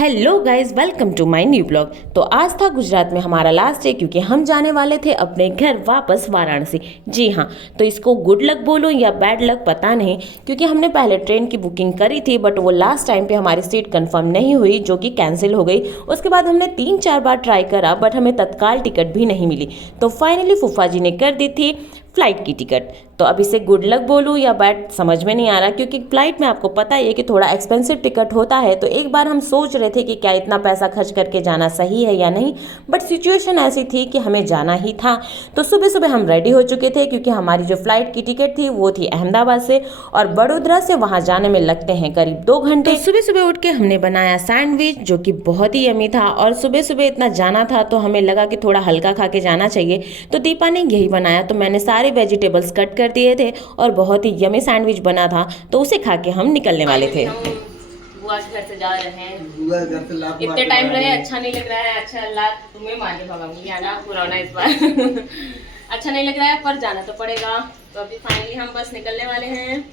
Hello guys, welcome to my new blog. तो आज था गुजरात में हमारा लास्ट डे, क्योंकि हम जाने वाले थे अपने घर वापस वाराणसी। जी हाँ, तो इसको गुड लक बोलो या बैड लक पता नहीं, क्योंकि हमने पहले ट्रेन की बुकिंग करी थी बट वो लास्ट टाइम पे हमारी सीट कंफर्म नहीं हुई, जो कि कैंसिल हो गई। उसके बाद हमने 3-4 बार ट्राई करा बट हमें तत्काल टिकट भी नहीं मिली। तो फाइनली फूफा जी ने कर दी थी फ्लाइट की टिकट। तो अब इसे गुड लक बोलूँ या बैड समझ में नहीं आ रहा, क्योंकि फ्लाइट में आपको पता ही है कि थोड़ा एक्सपेंसिव टिकट होता है। तो एक बार हम सोच रहे थे कि क्या इतना पैसा खर्च करके जाना सही है या नहीं, बट सिचुएशन ऐसी थी कि हमें जाना ही था। तो सुबह सुबह हम रेडी हो चुके थे, क्योंकि हमारी जो फ्लाइट की टिकट थी वो थी अहमदाबाद से, और बड़ोदरा से वहाँ जाने में लगते हैं करीब 2 घंटे। तो सुबह सुबह उठ के हमने बनाया सैंडविच, जो कि बहुत ही यमी था, और सुबह सुबह इतना जाना था तो हमें लगा कि थोड़ा हल्का खा के जाना चाहिए। तो दीपा ने यही बनाया, तो मैंने सारे वेजिटेबल्स कट कर दिए थे और बहुत ही यमी सैंडविच बना था, तो उसे खा के हम निकलने वाले थे। बुआ के घर से जा रहे हैं। इतने टाइम रहे, अच्छा नहीं लग रहा है। अच्छा अल्लाह तुम्हें मार के भगाऊंगी, आना पुराना इस बार। अच्छा नहीं लग रहा है पर जाना तो पड़ेगा। तो अभी फाइनली हम बस निकलने वाले हैं।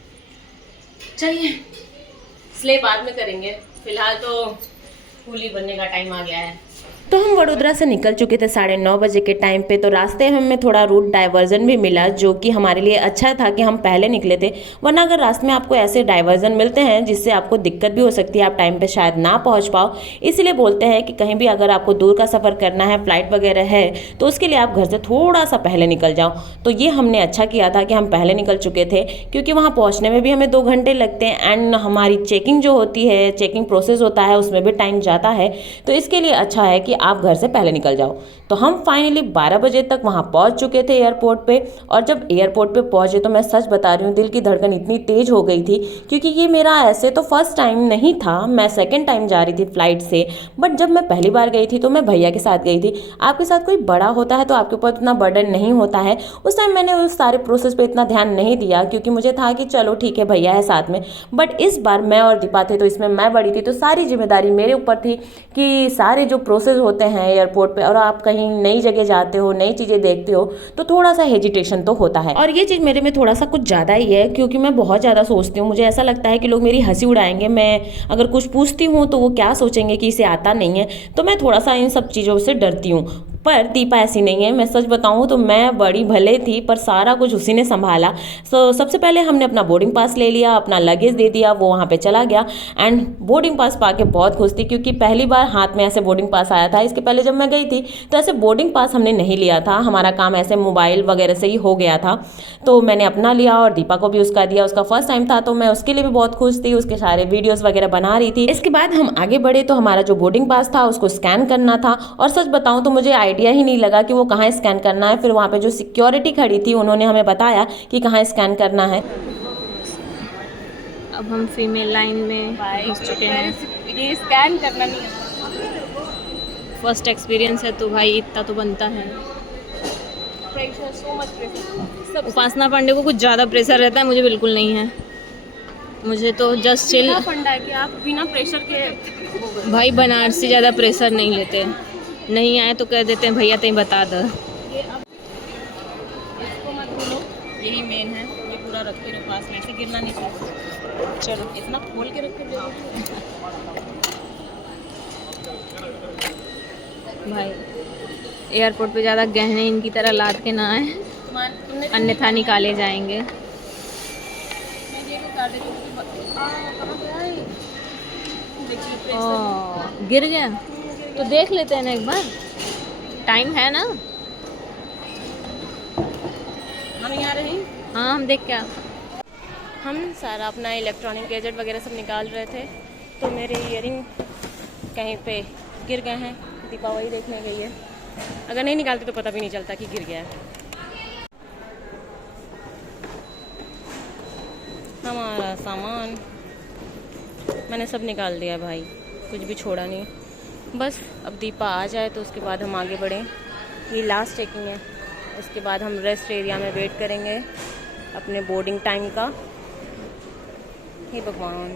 चलिए, स्ले बाद में करेंगे, फिलहाल तो कूली बनने का टाइम आ गया है। तो हम वडोदरा से निकल चुके थे 9:30 बजे के टाइम पे। तो रास्ते में हमें थोड़ा रूट डाइवर्जन भी मिला, जो कि हमारे लिए अच्छा था कि हम पहले निकले थे। वरना अगर रास्ते में आपको ऐसे डाइवर्जन मिलते हैं जिससे आपको दिक्कत भी हो सकती है, आप टाइम पे शायद ना पहुंच पाओ। इसीलिए बोलते हैं कि कहीं भी अगर आपको दूर का सफ़र करना है, फ्लाइट वगैरह है, तो उसके लिए आप घर से थोड़ा सा पहले निकल जाओ। तो ये हमने अच्छा किया था कि हम पहले निकल चुके थे, क्योंकि वहाँ पहुँचने में भी हमें 2 घंटे लगते हैं, एंड हमारी चेकिंग जो होती है, चेकिंग प्रोसेस होता है, उसमें भी टाइम जाता है। तो इसके लिए अच्छा है कि आप घर से पहले निकल जाओ। तो हम फाइनली 12 बजे तक वहाँ पहुँच चुके थे एयरपोर्ट पे। और जब एयरपोर्ट पे पहुँचे तो मैं सच बता रही हूँ, दिल की धड़कन इतनी तेज हो गई थी, क्योंकि ये मेरा ऐसे तो फर्स्ट टाइम नहीं था, मैं सेकंड टाइम जा रही थी फ्लाइट से। बट जब मैं पहली बार गई थी तो मैं भैया के साथ गई थी। आपके साथ कोई बड़ा होता है तो आपके ऊपर उतना बर्डन नहीं होता है। उस टाइम मैंने उस सारे प्रोसेस पे इतना ध्यान नहीं दिया, क्योंकि मुझे था कि चलो ठीक है भैया है साथ में। बट इस बार मैं और दीपा थे, तो इसमें मैं बड़ी थी, तो सारी जिम्मेदारी मेरे ऊपर थी कि सारे जो प्रोसेस होते हैं एयरपोर्ट पे, और आप कहीं नई जगह जाते हो, नई चीज़ें देखते हो, तो थोड़ा सा हेजिटेशन तो होता है। और ये चीज़ मेरे में थोड़ा सा कुछ ज़्यादा ही है, क्योंकि मैं बहुत ज़्यादा सोचती हूँ। मुझे ऐसा लगता है कि लोग मेरी हंसी उड़ाएंगे, मैं अगर कुछ पूछती हूँ तो वो क्या सोचेंगे कि इसे आता नहीं है। तो मैं थोड़ा सा इन सब चीज़ों से डरती हूँ। पर दीपा ऐसी नहीं है। मैं सच बताऊँ तो मैं बड़ी भले थी, पर सारा कुछ उसी ने संभाला। सबसे पहले हमने अपना बोर्डिंग पास ले लिया, अपना लगेज दे दिया, वो वहाँ पे चला गया। एंड बोर्डिंग पास पाके बहुत खुश थी, क्योंकि पहली बार हाथ में ऐसे बोर्डिंग पास आया था। इसके पहले जब मैं गई थी तो ऐसे बोर्डिंग पास हमने नहीं लिया था, हमारा काम ऐसे मोबाइल वगैरह से ही हो गया था। तो मैंने अपना लिया और दीपा को भी उसका दिया। उसका फर्स्ट टाइम था तो मैं उसके लिए भी बहुत खुश थी, उसके सारे वीडियोस वगैरह बना रही थी। इसके बाद हम आगे बढ़े तो हमारा जो बोर्डिंग पास था उसको स्कैन करना था। और सच बताऊं तो मुझे आइडिया ही नहीं लगा कि वो कहाँ स्कैन करना है। फिर वहाँ पे जो सिक्योरिटी खड़ी थी उन्होंने हमें बताया कि कहाँ स्कैन करना है। अब हम फीमेल लाइन में घुस चुके हैं। ये स्कैन करना नहीं है, फर्स्ट एक्सपीरियंस है तो भाई इतना तो बनता है। Pressure, so much pressure. Upasana Pandey को कुछ ज़्यादा प्रेशर रहता है, मुझे बिल्कुल नहीं है। मुझे तो जस्ट चिल। फंडा है कि आप बिना प्रेशर के भाई बनारसी ज़्यादा प्रेशर नहीं लेते, नहीं आए तो कह देते हैं भैया तें बता दो। इसको मत भूलो, यही मेन है। ये पूरा रखे रहो पास में, ऐसे गिरना नहीं चाहिए। चलो, इतना खोल के रखे दो भाई एयरपोर्ट पे ज़्यादा गहने इनकी तरह लाद के ना आए, अन्यथा निकाले जाएंगे। गिर गया तो देख लेते हैं ना एक बार, टाइम है ना। हम यहाँ रहे हैं। हाँ हम देख क्या, हम सारा अपना इलेक्ट्रॉनिक गैजेट वगैरह सब निकाल रहे थे, तो मेरे ईयरिंग कहीं पे गिर गए हैं। दीपा वही देखने गई है, अगर नहीं निकालते तो पता भी नहीं चलता कि गिर गया है। हमारा सामान मैंने सब निकाल दिया भाई, कुछ भी छोड़ा नहीं। बस अब दीपा आ जाए तो उसके बाद हम आगे बढ़ें। ये लास्ट चेकिंग है, उसके बाद हम रेस्ट एरिया में वेट करेंगे अपने बोर्डिंग टाइम का। हे भगवान,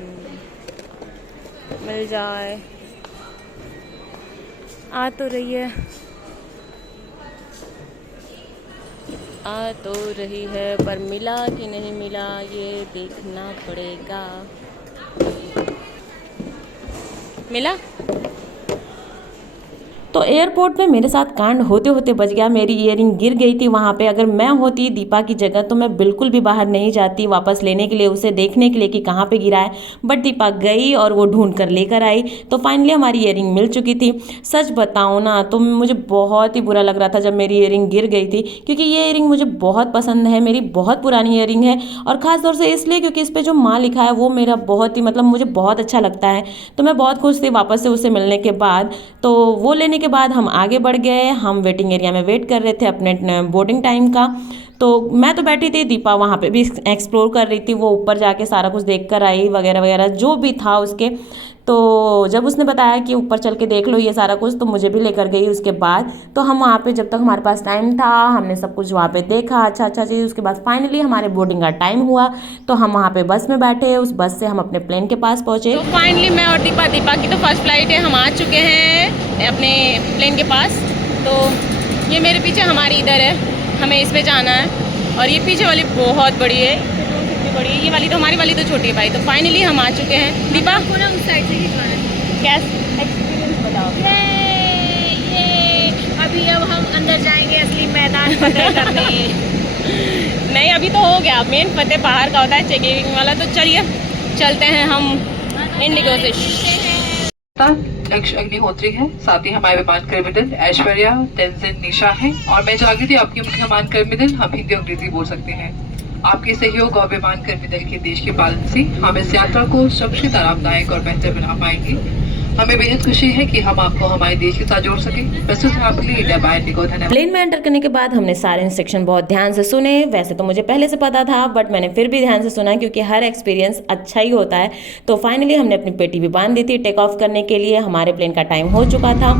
मिल जाए। आ तो रही है, आ तो रही है, पर मिला कि नहीं मिला ये देखना पड़ेगा। मिला? तो एयरपोर्ट पे मेरे साथ कांड होते होते बच गया, मेरी ईयरिंग गिर गई थी वहाँ पे। अगर मैं होती दीपा की जगह तो मैं बिल्कुल भी बाहर नहीं जाती वापस लेने के लिए, उसे देखने के लिए कि कहाँ पे गिरा है। बट दीपा गई और वो ढूंढ कर लेकर आई, तो फाइनली हमारी ईयरिंग मिल चुकी थी। सच बताऊँ ना तो मुझे बहुत ही बुरा लग रहा था जब मेरी ईयरिंग गिर गई थी, क्योंकि ये ईयरिंग मुझे बहुत पसंद है, मेरी बहुत पुरानी ईयरिंग है। और ख़ास तौर से इसलिए क्योंकि इस पर जो माँ लिखा है वो मेरा बहुत ही मतलब मुझे बहुत अच्छा लगता है। तो मैं बहुत खुश थी वापस से उसे मिलने के बाद। तो वो लेने के बाद हम आगे बढ़ गए। हम वेटिंग एरिया में वेट कर रहे थे अपने बोर्डिंग टाइम का। तो मैं तो बैठी थी, दीपा वहाँ पे भी एक्सप्लोर कर रही थी। वो ऊपर जाके सारा कुछ देख कर आई, वगैरह वगैरह जो भी था उसके। तो जब उसने बताया कि ऊपर चल के देख लो ये सारा कुछ, तो मुझे भी लेकर गई उसके बाद। तो हम वहाँ पे जब तक हमारे पास टाइम था हमने सब कुछ वहाँ पे देखा, अच्छा अच्छा चीज़। उसके बाद फाइनली हमारे बोर्डिंग का टाइम हुआ, तो हम वहाँ पे बस में बैठे। उस बस से हम अपने प्लेन के पास पहुँचे। तो फाइनली मैं और दीपा की तो फर्स्ट फ्लाइट है, हम आ चुके हैं अपने प्लेन के पास। तो ये मेरे पीछे हमारी इधर है, हमें इसमें जाना है। और ये पीछे वाली बहुत बड़ी है, कितनी बड़ी है ये वाली, तो हमारी वाली तो छोटी है भाई। तो फाइनली हम आ चुके हैं। दीपा को ना उस साइड से खिंचवाना है। कैसा एक्सपीरियंस बताओ? ये अभी अब हम अंदर जाएंगे असली मैदान फतेह करने। नहीं अभी तो हो गया, मेन फतेह बाहर का होता है चेकिंग वाला। तो चलिए चलते हैं हम इंडिगो से। लक्ष्य अग्निहोत्री है, साथ ही हमारे विमान कर्मिदल ऐश्वर्या, तेंजिन, निशा है और मैं जागृति आपके मुख्य विमान कर्मिदल। हम हिंदी और अंग्रेजी बोल सकते हैं। आपके सहयोग और विमान कर्मिदल के देश के पालन से हम इस यात्रा को सुरक्षित, आरामदायक और बेहतर बना पाएंगे। हमें बेहद खुशी है कि हम आपको हमारे देश के साथ जोड़ सके। प्रस्तुत है आपके लिए इंडिया बाय इंडिगो। धन्यवाद। प्लेन में एंटर करने के बाद हमने सारे इंस्ट्रक्शन बहुत ध्यान से सुने। वैसे तो मुझे पहले से पता था, बट मैंने फिर भी ध्यान से सुना क्योंकि हर एक्सपीरियंस अच्छा ही होता है। तो फाइनली हमने अपनी पेटी भी बांध दी थी टेक ऑफ करने के लिए। हमारे प्लेन का टाइम हो चुका था।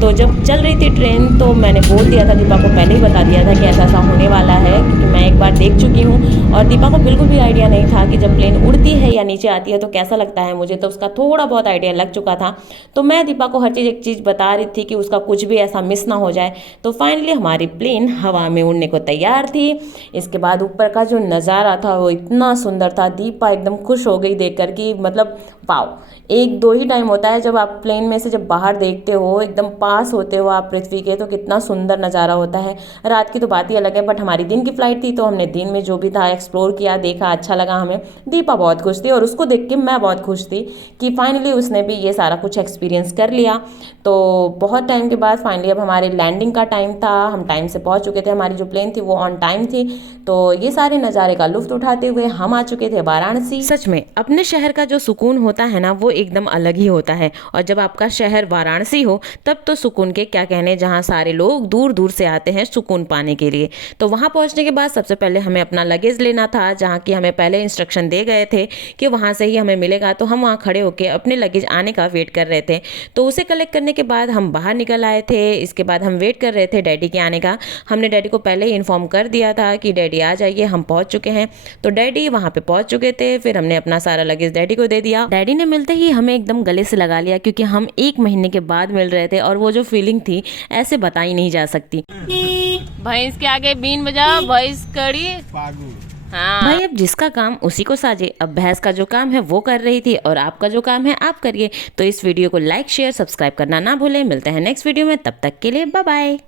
तो जब चल रही थी ट्रेन तो मैंने बोल दिया था, दीपा को पहले ही बता दिया था कि ऐसा ऐसा होने वाला है, क्योंकि मैं एक बार देख चुकी हूँ। और दीपा को बिल्कुल भी आइडिया नहीं था कि जब प्लेन उड़ती है या नीचे आती है तो कैसा लगता है। मुझे तो उसका थोड़ा बहुत आइडिया लग चुका था। तो मैं दीपा को हर चीज़ एक चीज़ बता रही थी कि उसका कुछ भी ऐसा मिस ना हो जाए। तो फाइनली हमारी प्लेन हवा में उड़ने को तैयार थी। इसके बाद ऊपर का जो नज़ारा था वो इतना सुंदर था। दीपा एकदम खुश हो गई देख कर कि मतलब वाओ। एक दो ही टाइम होता है जब आप प्लेन में से जब बाहर देखते हो, एकदम पास होते हो आप पृथ्वी के, तो कितना सुंदर नज़ारा होता है। रात की तो बात ही अलग है, बट हमारी दिन की फ्लाइट थी तो हमने दिन में जो भी था एक्सप्लोर किया, देखा, अच्छा लगा हमें। दीपा बहुत खुश थी और उसको देख के मैं बहुत खुश थी कि फाइनली उसने भी ये सारा कुछ एक्सपीरियंस कर लिया। तो बहुत टाइम के बाद फाइनली अब हमारे लैंडिंग का टाइम था। हम टाइम से पहुंच चुके थे, हमारी जो प्लेन थी वो ऑन टाइम थी। तो ये सारे नज़ारे का लुत्फ उठाते हुए हम आ चुके थे वाराणसी। सच में अपने शहर का जो सुकून होता है ना वो एकदम अलग ही होता है। और जब आपका शहर वाराणसी हो तब तो सुकून के क्या कहने, जहाँ सारे लोग दूर दूर से आते हैं सुकून पाने के लिए। तो वहाँ पहुँचने के बाद सबसे पहले हमें अपना लगेज लेना था, जहाँ की हमें पहले इंस्ट्रक्शन दे गए थे कि वहाँ से ही हमें मिलेगा। तो हम वहाँ खड़े होकर अपने लगेज आने का वेट कर रहे थे। तो उसे कलेक्ट करने के बाद हम बाहर निकल आए थे। इसके बाद हम वेट कर रहे थे डैडी के आने का। हमने डैडी को पहले ही इन्फॉर्म कर दिया था कि डैडी आ जाइए, हम पहुंच चुके हैं। तो डैडी वहां पे पहुंच चुके थे। फिर हमने अपना सारा लगेज डैडी को दे दिया। डैडी ने मिलते ही हमें एकदम गले से लगा लिया, क्योंकि हम 1 महीने के बाद मिल रहे थे और वो जो फीलिंग थी ऐसे बताई नहीं जा सकती। भैंस के आगे बीन बजा, भैंस कड़ी। हाँ भाई अब जिसका काम उसी को साजे। अब भैंस का जो काम है वो कर रही थी और आपका जो काम है आप करिए। तो इस वीडियो को लाइक, शेयर, सब्सक्राइब करना ना भूलें। मिलते हैं नेक्स्ट वीडियो में, तब तक के लिए बाय बाय।